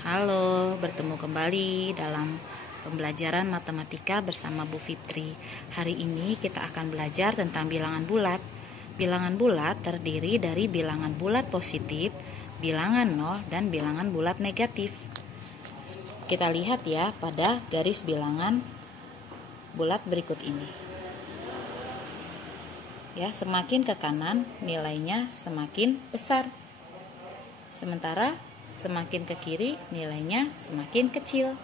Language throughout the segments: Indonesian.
Halo, bertemu kembali dalam pembelajaran matematika bersama Bu Fitri. Hari ini kita akan belajar tentang bilangan bulat. Bilangan bulat terdiri dari bilangan bulat positif, bilangan nol, dan bilangan bulat negatif. Kita lihat ya pada garis bilangan bulat berikut ini. Ya, semakin ke kanan nilainya semakin besar. Sementara semakin ke kiri nilainya semakin kecil.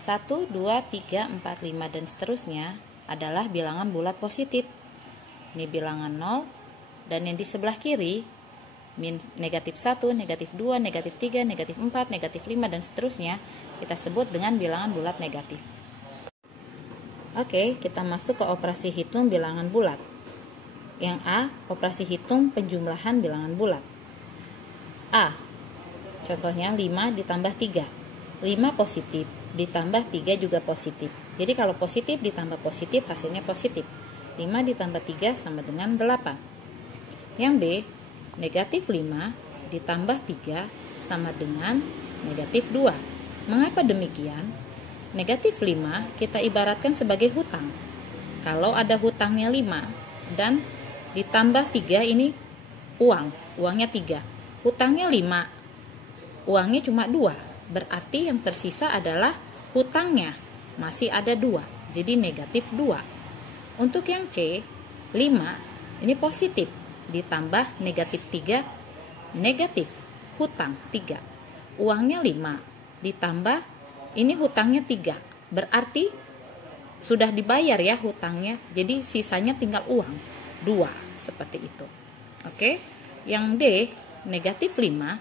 1, 2, 3, 4, 5 dan seterusnya adalah bilangan bulat positif. Ini bilangan 0 dan yang di sebelah kiri negatif 1, negatif 2, negatif 3, negatif 4, negatif 5 dan seterusnya kita sebut dengan bilangan bulat negatif. Oke, kita masuk ke operasi hitung bilangan bulat. Yang A, operasi hitung penjumlahan bilangan bulat. A, contohnya 5 ditambah 3. 5 positif ditambah 3 juga positif. Jadi kalau positif ditambah positif hasilnya positif. 5 ditambah 3 sama dengan 8. Yang B, negatif 5 ditambah 3 sama dengan negatif 2. Mengapa demikian? Negatif 5 kita ibaratkan sebagai hutang. Kalau ada hutangnya 5 dan ditambah 3 ini uangnya 3. Hutangnya 5, uangnya cuma 2, berarti yang tersisa adalah hutangnya masih ada 2, jadi negatif 2. Untuk yang C, 5 ini positif ditambah negatif 3, negatif, hutang 3. Uangnya 5 ditambah ini hutangnya 3, berarti sudah dibayar ya hutangnya, jadi sisanya tinggal uang 2, seperti itu. Oke, yang D, negatif 5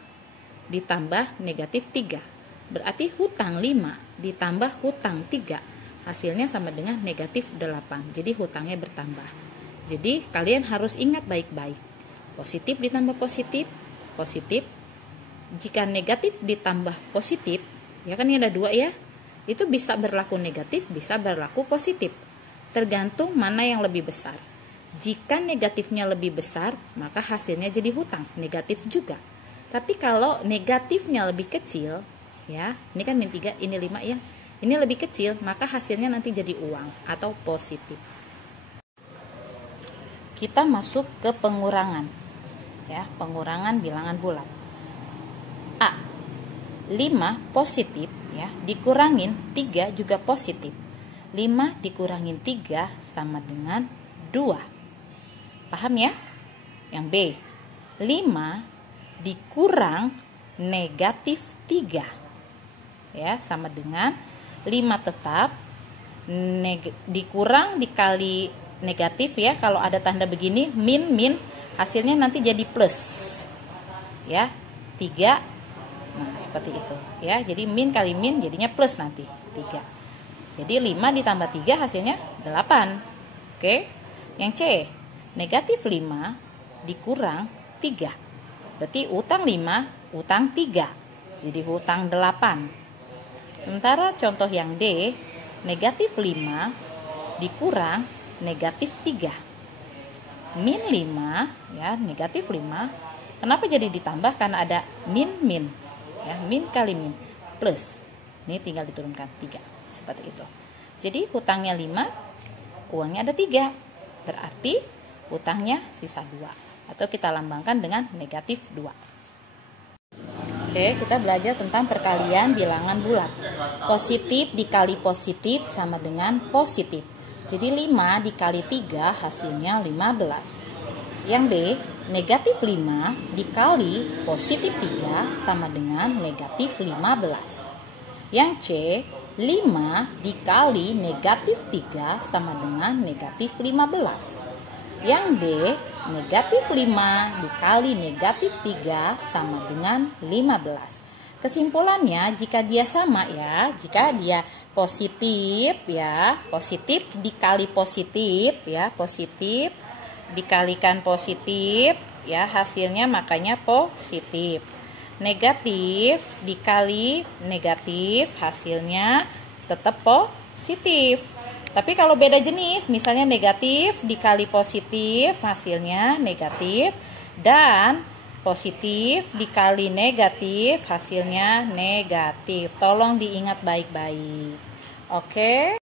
ditambah negatif 3. Berarti hutang 5 ditambah hutang 3. Hasilnya sama dengan negatif 8. Jadi hutangnya bertambah. Jadi kalian harus ingat baik-baik. Positif ditambah positif, positif. Jika negatif ditambah positif, ya kan ini ada 2 ya. Itu bisa berlaku negatif, bisa berlaku positif. Tergantung mana yang lebih besar. Jika negatifnya lebih besar, maka hasilnya jadi hutang, negatif juga. Tapi kalau negatifnya lebih kecil, ya, ini kan min 3, ini 5 ya. Ini lebih kecil, maka hasilnya nanti jadi uang atau positif. Kita masuk ke pengurangan. Ya, pengurangan bilangan bulat. A, 5 positif ya, dikurangin 3 juga positif. 5 dikurangin 3 sama dengan 2. Paham ya? Yang B, 5 dikurang negatif 3. Ya, sama dengan 5 tetap dikurang dikali negatif ya. Kalau ada tanda begini min hasilnya nanti jadi plus. Ya, 3. Nah, seperti itu ya. Jadi min kali min jadinya plus nanti 3. Jadi 5 ditambah 3 hasilnya 8. Oke. Yang C, negatif 5 dikurang 3. Berarti utang 5, utang 3. Jadi hutang 8. Sementara contoh yang D, negatif 5 dikurang negatif 3. Min 5, ya, negatif 5. Kenapa jadi ditambah? Karena ada min. Ya, min kali min plus. Ini tinggal diturunkan 3. Seperti itu. Jadi hutangnya 5, uangnya ada 3. Berarti hutangnya sisa 2. Atau kita lambangkan dengan negatif 2. Oke, kita belajar tentang perkalian bilangan bulat. Positif dikali positif sama dengan positif. Jadi 5 dikali 3 hasilnya 15. Yang B, negatif 5 dikali positif 3 sama dengan negatif 15. Yang C, 5 dikali negatif 3 sama dengan negatif 15. Yang D, negatif 5 dikali negatif 3 sama dengan 15. Kesimpulannya, jika dia sama ya, jika dia positif ya, positif dikali positif ya, positif dikalikan positif ya, hasilnya makanya positif. Negatif dikali negatif hasilnya tetap positif. Tapi kalau beda jenis, misalnya negatif dikali positif hasilnya negatif, dan Positif dikali negatif hasilnya negatif. Tolong diingat baik-baik. Oke,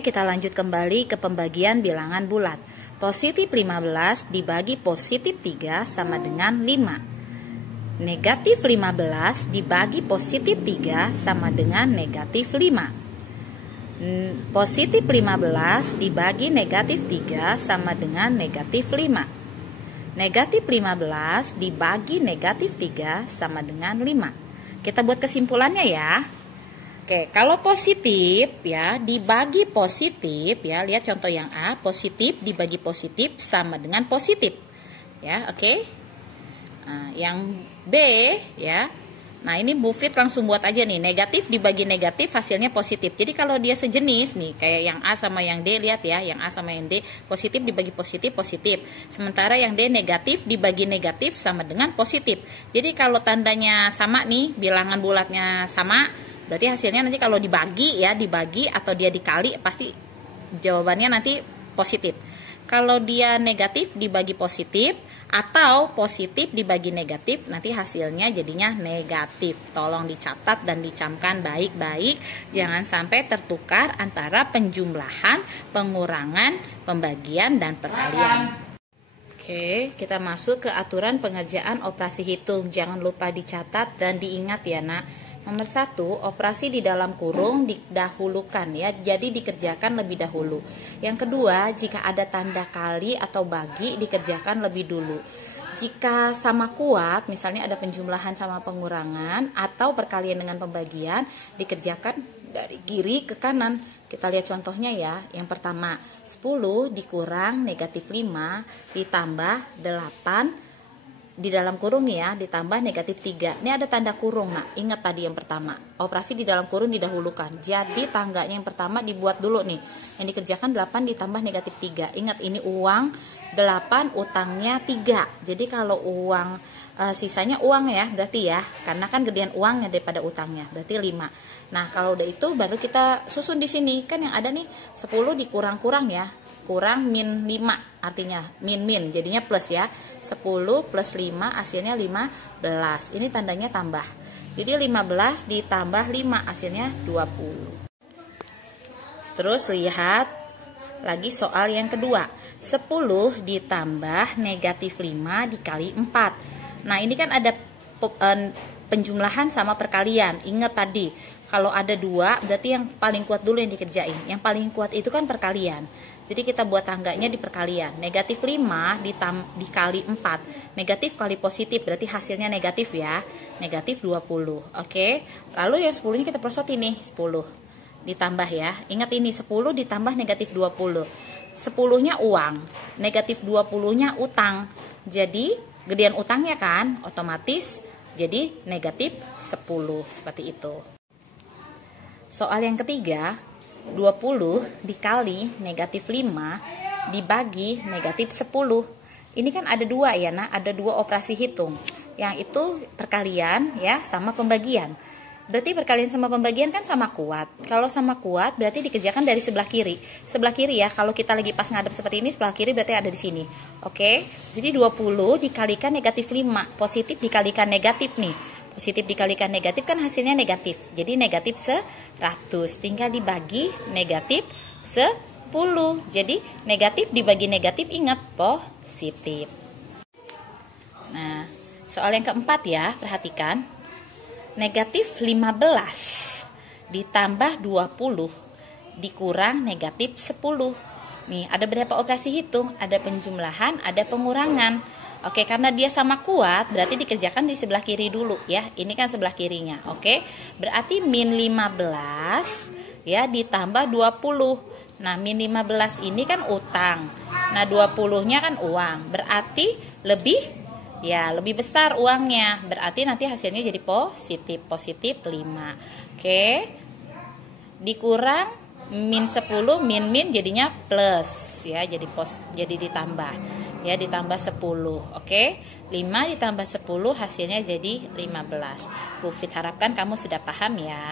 kita lanjut kembali ke pembagian bilangan bulat. Positif 15 dibagi positif 3 sama dengan 5. Negatif 15 dibagi positif 3 sama dengan negatif 5. Positif 15 dibagi negatif 3 sama dengan negatif 5. Negatif 15 dibagi negatif 3 sama dengan 5. Kita buat kesimpulannya ya. Oke, kalau positif ya dibagi positif ya, lihat contoh yang A, positif dibagi positif sama dengan positif. Ya, oke. Nah, yang B ya. Nah, ini Bu Fit langsung buat aja nih, negatif dibagi negatif hasilnya positif. Jadi kalau dia sejenis nih, kayak yang A sama yang D, lihat ya, yang A sama yang D, positif dibagi positif, positif. Sementara yang D negatif dibagi negatif sama dengan positif. Jadi kalau tandanya sama nih, bilangan bulatnya sama, berarti hasilnya nanti kalau dibagi ya, dibagi atau dia dikali, pasti jawabannya nanti positif. Kalau dia negatif dibagi positif, atau positif dibagi negatif, nanti hasilnya jadinya negatif. Tolong dicatat dan dicamkan baik-baik, jangan sampai tertukar antara penjumlahan, pengurangan, pembagian, dan perkalian. Oke, kita masuk ke aturan pengerjaan operasi hitung. Jangan lupa dicatat dan diingat ya nak. Nomor 1, operasi di dalam kurung didahulukan ya, jadi dikerjakan lebih dahulu. Yang kedua, jika ada tanda kali atau bagi dikerjakan lebih dulu. Jika sama kuat, misalnya ada penjumlahan sama pengurangan atau perkalian dengan pembagian, dikerjakan dari kiri ke kanan. Kita lihat contohnya ya. Yang pertama, 10 dikurang negatif 5 ditambah 8 di dalam kurung nih ya, ditambah negatif 3. Ini ada tanda kurung. Nah, ingat tadi yang pertama, operasi di dalam kurung didahulukan. Jadi tangganya yang pertama dibuat dulu nih. Yang dikerjakan 8 ditambah negatif 3. Ingat ini uang 8, utangnya 3. Jadi kalau uang sisanya uang ya, berarti ya, karena kan gedean uangnya daripada utangnya, berarti 5. Nah, kalau udah itu baru kita susun di sini. Kan yang ada nih 10 dikurang-kurang ya. Kurang min 5, artinya min jadinya plus ya. 10 plus 5 hasilnya 15. Ini tandanya tambah. Jadi 15 ditambah 5 hasilnya 20. Terus lihat lagi soal yang kedua. 10 ditambah negatif 5 dikali 4. Nah, ini kan ada penjumlahan sama perkalian. Ingat tadi, kalau ada 2 berarti yang paling kuat dulu yang dikerjain. Yang paling kuat itu kan perkalian. Jadi kita buat tangganya di perkalian. Negatif 5 dikali 4. Negatif kali positif berarti hasilnya negatif ya. Negatif 20. Oke. Lalu yang 10 ini kita prosot ini 10. Ditambah ya. Ingat ini 10 ditambah negatif 20. 10-nya uang. Negatif 20-nya utang. Jadi gedean utangnya kan otomatis jadi negatif 10. Seperti itu. Soal yang ketiga, 20 dikali negatif 5 dibagi negatif 10. Ini kan ada 2 ya nak, ada 2 operasi hitung. Yang itu perkalian ya sama pembagian. Berarti perkalian sama pembagian kan sama kuat. Kalau sama kuat berarti dikerjakan dari sebelah kiri. Sebelah kiri ya, kalau kita lagi pas ngadep seperti ini, sebelah kiri berarti ada di sini. Oke, jadi 20 dikalikan negatif 5. Positif dikalikan negatif nih. Positif dikalikan negatif kan hasilnya negatif. Jadi negatif 100. Tinggal dibagi negatif 10. Jadi negatif dibagi negatif ingat positif. Nah, soal yang keempat ya, perhatikan. Negatif 15 ditambah 20 dikurang negatif 10. Nih, ada berapa operasi hitung? Ada penjumlahan, ada pengurangan. Oke, karena dia sama kuat, berarti dikerjakan di sebelah kiri dulu ya. Ini kan sebelah kirinya. Oke, berarti min 15 ya ditambah 20. Nah, min 15 ini kan utang. Nah, 20-nya kan uang. Berarti lebih besar uangnya. Berarti nanti hasilnya jadi positif 5. Oke. Dikurang min 10 min jadinya plus ya, jadi ditambah ya, ditambah 10. Oke, 5 ditambah 10 hasilnya jadi 15. Bu Fit harapkan kamu sudah paham ya.